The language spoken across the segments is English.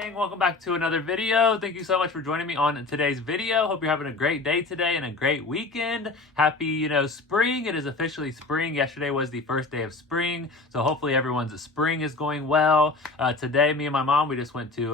gang, welcome back to another video. Thank you so much for joining me on today's video. Hope you're having a great day today and a great weekend. Happy, spring. It is officially spring. Yesterday was the first day of spring, so hopefully everyone's spring is going well. Today, me and my mom, we just went to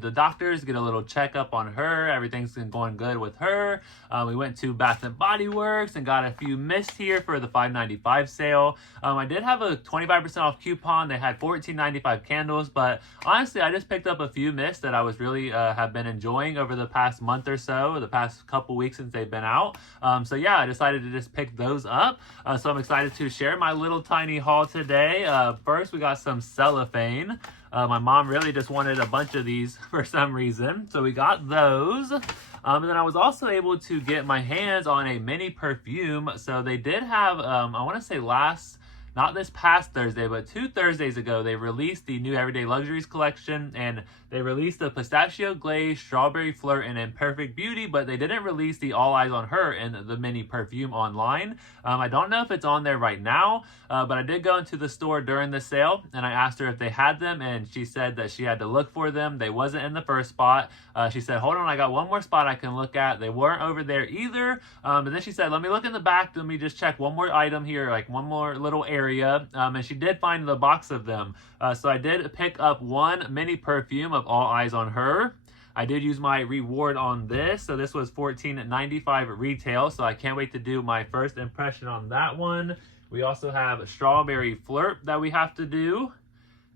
the doctors, get a little checkup on her. Everything's been going good with her. We went to Bath and Body Works and got a few mists here for the $5.95 sale. I did have a 25% off coupon. They had $14.95 candles, but honestly, I just picked up a few mists that I was really have been enjoying over the past month or so, or the past couple weeks since they've been out. So yeah, I decided to just pick those up. So I'm excited to share my little tiny haul today. First, we got some cellophane. My mom really just wanted a bunch of these for some reason, so we got those. And then I was also able to get my hands on a mini perfume. So they did have, I want to say not this past Thursday, but 2 Thursdays ago, they released the new Everyday Luxuries collection, and they released the Pistachio, Glaze, Strawberry Flirt, and Imperfect Beauty, but they didn't release the All Eyes on Her and the mini perfume online. I don't know if it's on there right now, but I did go into the store during the sale, and I asked her if they had them, and she said that she had to look for them. They wasn't in the first spot. She said, hold on, I got one more spot I can look at. They weren't over there either. And then she said, let me look in the back. Let me just check one more item here, like one more little area. And she did find the box of them. So I did pick up one mini perfume of All Eyes on Her. I did use my reward on this. So this was $14.95 retail. So I can't wait to do my first impression on that one. We also have Strawberry Flirt that we have to do.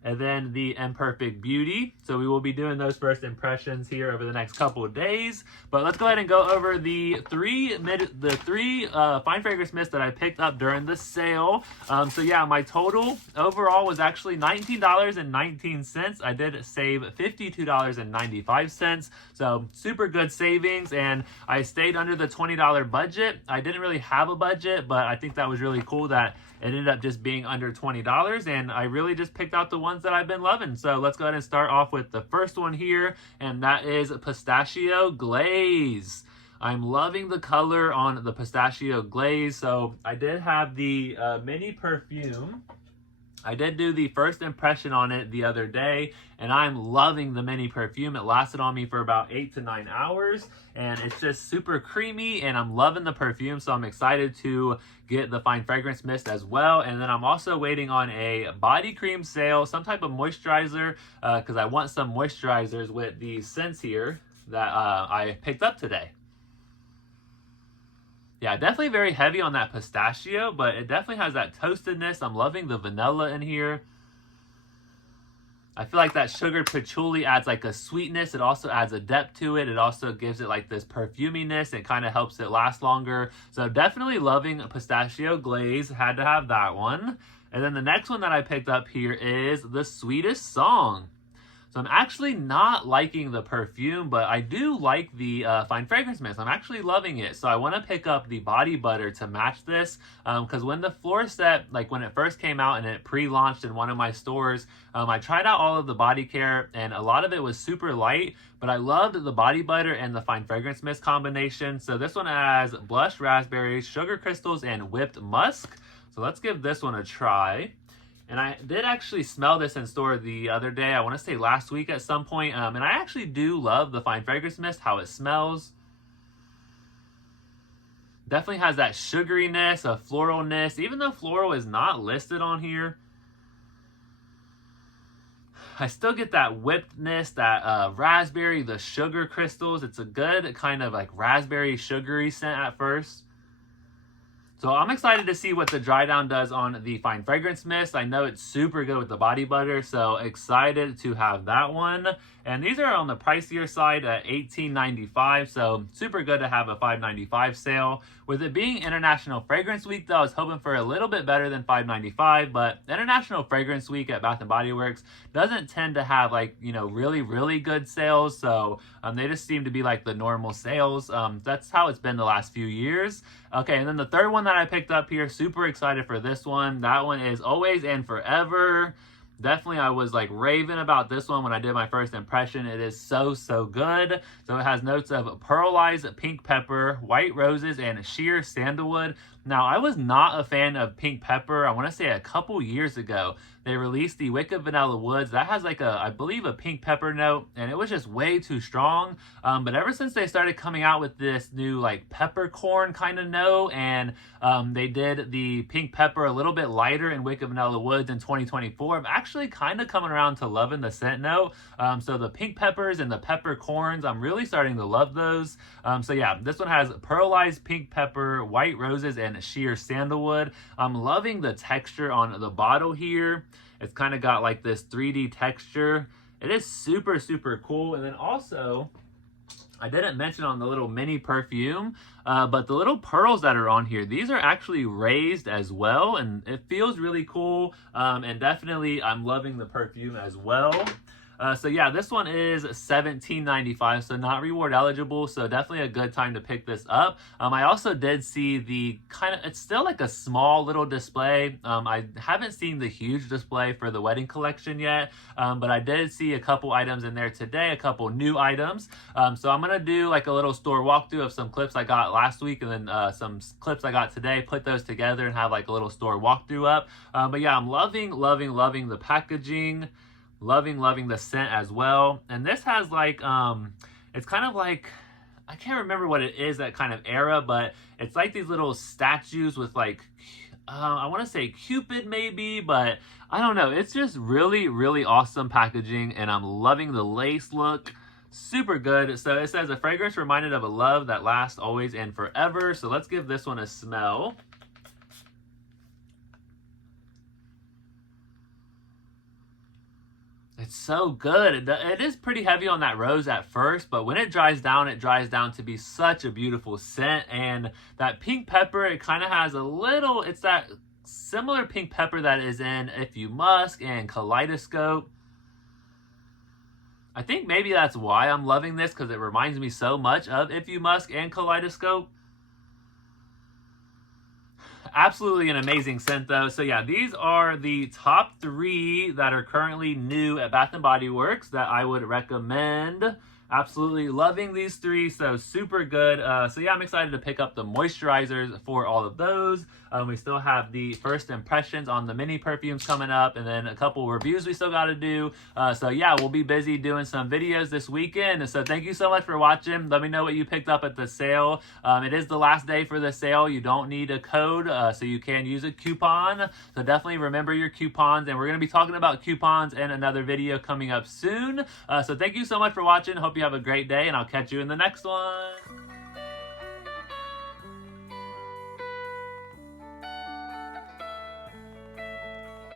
And then the Imperfect Beauty. So we will be doing those first impressions here over the next couple of days. But let's go ahead and go over the three fine fragrance mists that I picked up during the sale. So yeah, my total overall was actually $19.19. I did save $52.95. So super good savings, and I stayed under the $20 budget. I didn't really have a budget, but I think that was really cool that it ended up just being under $20, and I really just picked out the ones that I've been loving. So let's go ahead and start off with the first one here, and that is Pistachio Glaze. I'm loving the color on the Pistachio Glaze. So I did have the mini perfume. I did do the first impression on it the other day, and I'm loving the mini perfume. It lasted on me for about 8 to 9 hours, and it's just super creamy, and I'm loving the perfume, so I'm excited to get the fine fragrance mist as well. And then I'm also waiting on a body cream sale, some type of moisturizer, because I want some moisturizers with these scents here that I picked up today. Yeah, definitely very heavy on that pistachio, but it definitely has that toastedness. I'm loving the vanilla in here. I feel like that sugared patchouli adds like a sweetness. It also adds a depth to it. It also gives it like this perfuminess. It kind of helps it last longer. So definitely loving Pistachio Glaze. Had to have that one. And then the next one that I picked up here is the Sweetest Song. So I'm actually not liking the perfume, but I do like the fine fragrance mist. I'm actually loving it. So I want to pick up the body butter to match this, because when the floor set, like when it first came out and it pre-launched in one of my stores, I tried out all of the body care, and a lot of it was super light, but I loved the body butter and the fine fragrance mist combination. So this one has blush raspberries, sugar crystals, and whipped musk. So let's give this one a try. And I did actually smell this in store the other day. I want to say last week at some point. And I actually do love the fine fragrance mist, how it smells. Definitely has that sugariness, a floralness, even though floral is not listed on here. I still get that whippedness, that raspberry, the sugar crystals. It's a good kind of like raspberry sugary scent at first. So I'm excited to see what the dry down does on the fine fragrance mist. I know it's super good with the body butter, so excited to have that one. And these are on the pricier side at $18.95, so super good to have a $5.95 sale. With it being International Fragrance Week, though, I was hoping for a little bit better than $5.95, but International Fragrance Week at Bath & Body Works doesn't tend to have like, really, really good sales, so they just seem to be like the normal sales. That's how it's been the last few years. Okay, and then the third one that I picked up here, super excited for this one. That one is Always and Forever. Definitely, I was like raving about this one when I did my first impression. It is so, so good. So it has notes of pearlized pink pepper, white roses, and sheer sandalwood. Now, I was not a fan of pink pepper. I want to say a couple years ago, they released the Wicked Vanilla Woods. That has like I believe a pink pepper note, and it was just way too strong. But ever since they started coming out with this new like peppercorn kind of note, and they did the pink pepper a little bit lighter in Wicked Vanilla Woods in 2024, I'm actually kind of coming around to loving the scent note. So the pink peppers and the peppercorns, I'm really starting to love those. So yeah, this one has pearlized pink pepper, white roses, and sheer sandalwood. I'm loving the texture on the bottle here. It's kind of got like this 3D texture. It is super, super cool. And then also, I didn't mention on the little mini perfume, but the little pearls that are on here, these are actually raised as well, and it feels really cool. And definitely, I'm loving the perfume as well. So yeah, this one is $17.95, so not reward eligible, so definitely a good time to pick this up. I also did see the it's still like a small little display. I haven't seen the huge display for the wedding collection yet, but I did see a couple items in there today, a couple new items. So I'm gonna do like a little store walkthrough of some clips I got last week, and then some clips I got today, put those together and have like a little store walkthrough up. But yeah, I'm loving the packaging. Loving the scent as well. And this has like, it's kind of like, I can't remember what it is, that kind of era, but it's like these little statues with like, I want to say Cupid maybe, but I don't know. It's just really, really awesome packaging, and I'm loving the lace look. Super good. So it says a fragrance reminded of a love that lasts always and forever. So let's give this one a smell. It's so good. It is pretty heavy on that rose at first, but when it dries down to be such a beautiful scent. And that pink pepper, it kind of has a little, it's that similar pink pepper that is in If You Musk and Kaleidoscope. I think maybe that's why I'm loving this, because it reminds me so much of If You Musk and Kaleidoscope. Absolutely an amazing scent though. So yeah, these are the top 3 that are currently new at Bath & Body Works that I would recommend. Absolutely loving these 3, so super good. So yeah, I'm excited to pick up the moisturizers for all of those. We still have the first impressions on the mini perfumes coming up, and then a couple reviews we still got to do. So yeah, we'll be busy doing some videos this weekend. So thank you so much for watching. Let me know what you picked up at the sale. It is the last day for the sale. You don't need a code, so you can use a coupon. So definitely remember your coupons, and we're going to be talking about coupons in another video coming up soon. So thank you so much for watching. Hope you have a great day, and I'll catch you in the next one.